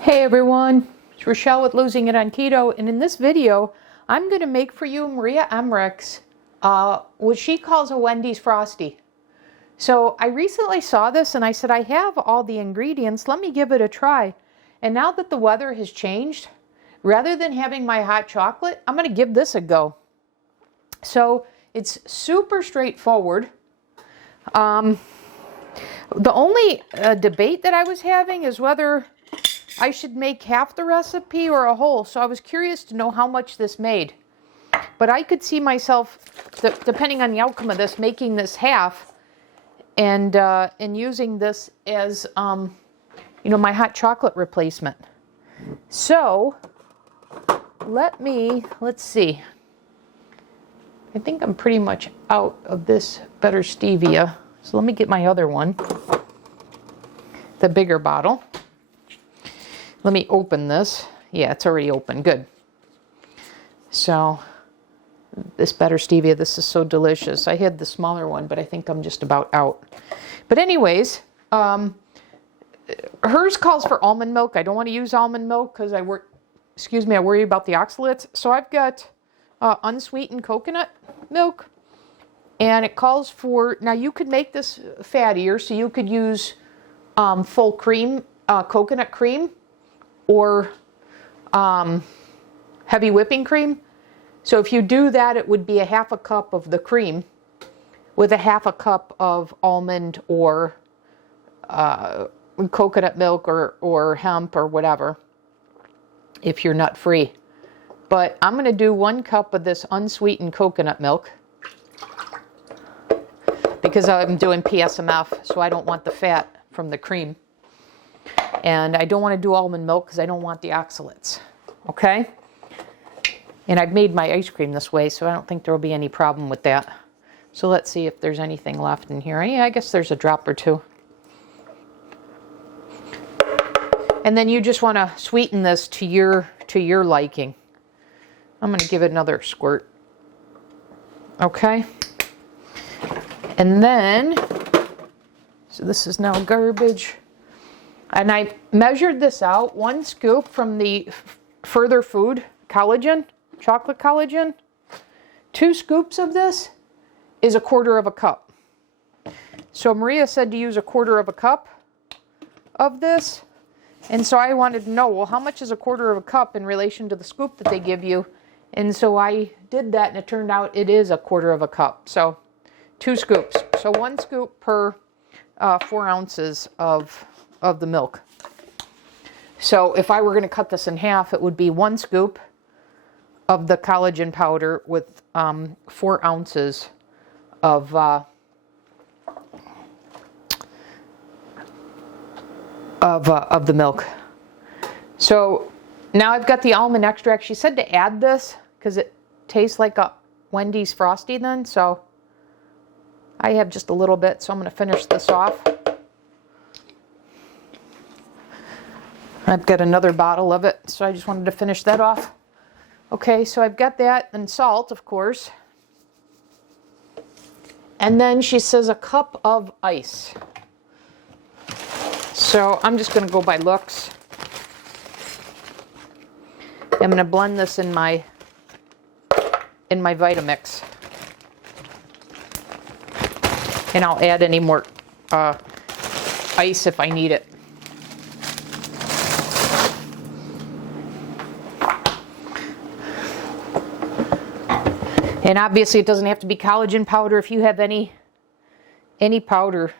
Hey everyone, it's Rochelle with Losing It on Keto, and in this video I'm going to make for you Maria Emmerich's what she calls a Wendy's Frosty. So I recently saw this and I said, I have all the ingredients, let me give it a try. And now that the weather has changed, rather than having my hot chocolate, I'm going to give this a go. So it's super straightforward. The only debate that I was having is whether I should make half the recipe or a whole. So I was curious to know how much this made. But I could see myself, depending on the outcome of this, making this half and using this as, my hot chocolate replacement. So let's see. I think I'm pretty much out of this better stevia. So let me get my other one, the bigger bottle. Let me open this. Yeah, it's already open. Good. So this better stevia, this is so delicious. I had the smaller one, but I think I'm just about out. But anyways, hers calls for almond milk. I don't want to use almond milk because I worry about the oxalates. So I've got unsweetened coconut milk, and it calls for, now you could make this fattier, so you could use full cream, coconut cream, or heavy whipping cream. So if you do that, it would be a half a cup of the cream with a half a cup of almond or coconut milk or hemp or whatever, if you're nut free. But I'm going to do 1 cup of this unsweetened coconut milk because I'm doing PSMF, so I don't want the fat from the cream. And I don't want to do almond milk because I don't want the oxalates. Okay? And I've made my ice cream this way, so I don't think there will be any problem with that. So let's see if there's anything left in here. Yeah, I guess there's a drop or two. And then you just want to sweeten this to your liking. I'm going to give it another squirt. Okay? And then, so this is now garbage. And I measured this out, 1 scoop from the Further Food collagen, chocolate collagen. 2 scoops of this is 1/4 cup. So Maria said to use 1/4 cup of this. And so I wanted to know, well, how much is 1/4 cup in relation to the scoop that they give you? And so I did that, and it turned out it is 1/4 cup. So 2 scoops. So 1 scoop per 4 ounces of the milk. So if I were going to cut this in half, it would be 1 scoop of the collagen powder with 4 ounces of the milk. So now I've got the almond extract. She said to add this because it tastes like a Wendy's Frosty then. So I have just a little bit, so I'm going to finish this off. I've got another bottle of it, so I just wanted to finish that off. Okay, so I've got that, and salt, of course. And then she says 1 cup of ice. So I'm just going to go by looks. I'm going to blend this in my Vitamix. And I'll add any more ice if I need it. And obviously it doesn't have to be collagen powder. If you have any powder,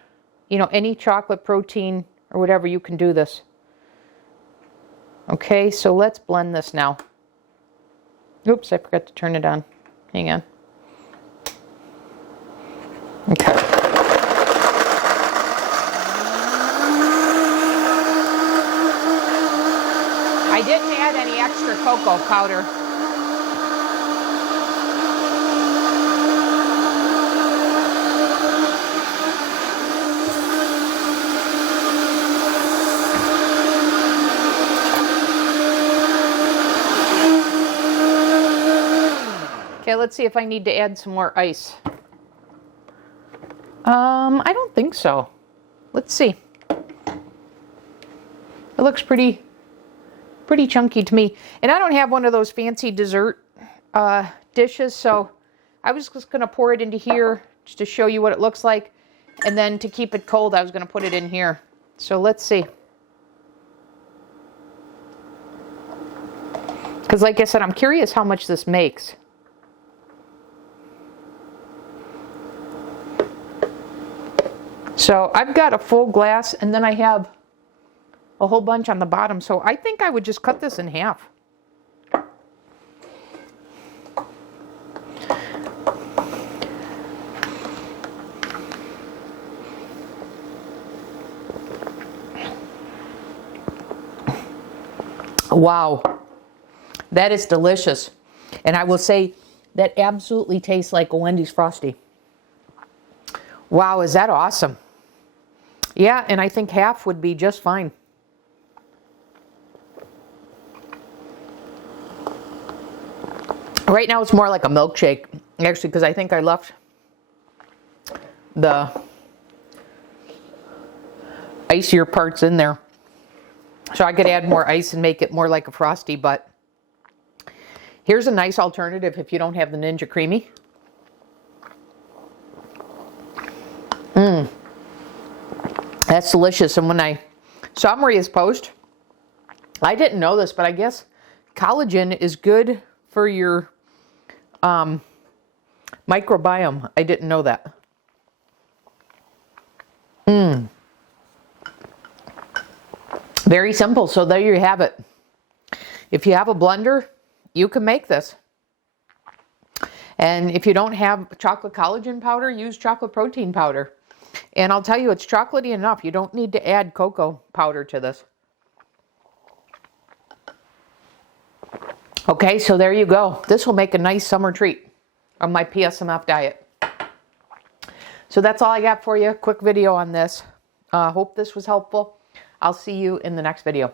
any chocolate protein or whatever, you can do this. Okay, so let's blend this now. Oops, I forgot to turn it on. Hang on. Okay. I didn't add any extra cocoa powder. Okay, let's see if I need to add some more ice. I don't think so. Let's see. It looks pretty pretty chunky to me. And I don't have one of those fancy dessert dishes, so I was just going to pour it into here just to show you what it looks like. And then to keep it cold, I was going to put it in here. So let's see. Because like I said, I'm curious how much this makes. So I've got a full glass, and then I have a whole bunch on the bottom. So I think I would just cut this in half. Wow, that is delicious. And I will say that absolutely tastes like a Wendy's Frosty. Wow, is that awesome? Yeah, and I think half would be just fine. Right now it's more like a milkshake, actually, because I think I left the icier parts in there. So I could add more ice and make it more like a Frosty, but here's a nice alternative if you don't have the Ninja Creamy. That's delicious. And when I saw Maria's post, I didn't know this, but I guess collagen is good for your microbiome. I didn't know that. Very simple. So there you have it. If you have a blender, you can make this. And if you don't have chocolate collagen powder, use chocolate protein powder. And I'll tell you, it's chocolatey enough. You don't need to add cocoa powder to this. Okay, so there you go. This will make a nice summer treat on my PSMF diet. So that's all I got for you. Quick video on this. Hope this was helpful. I'll see you in the next video.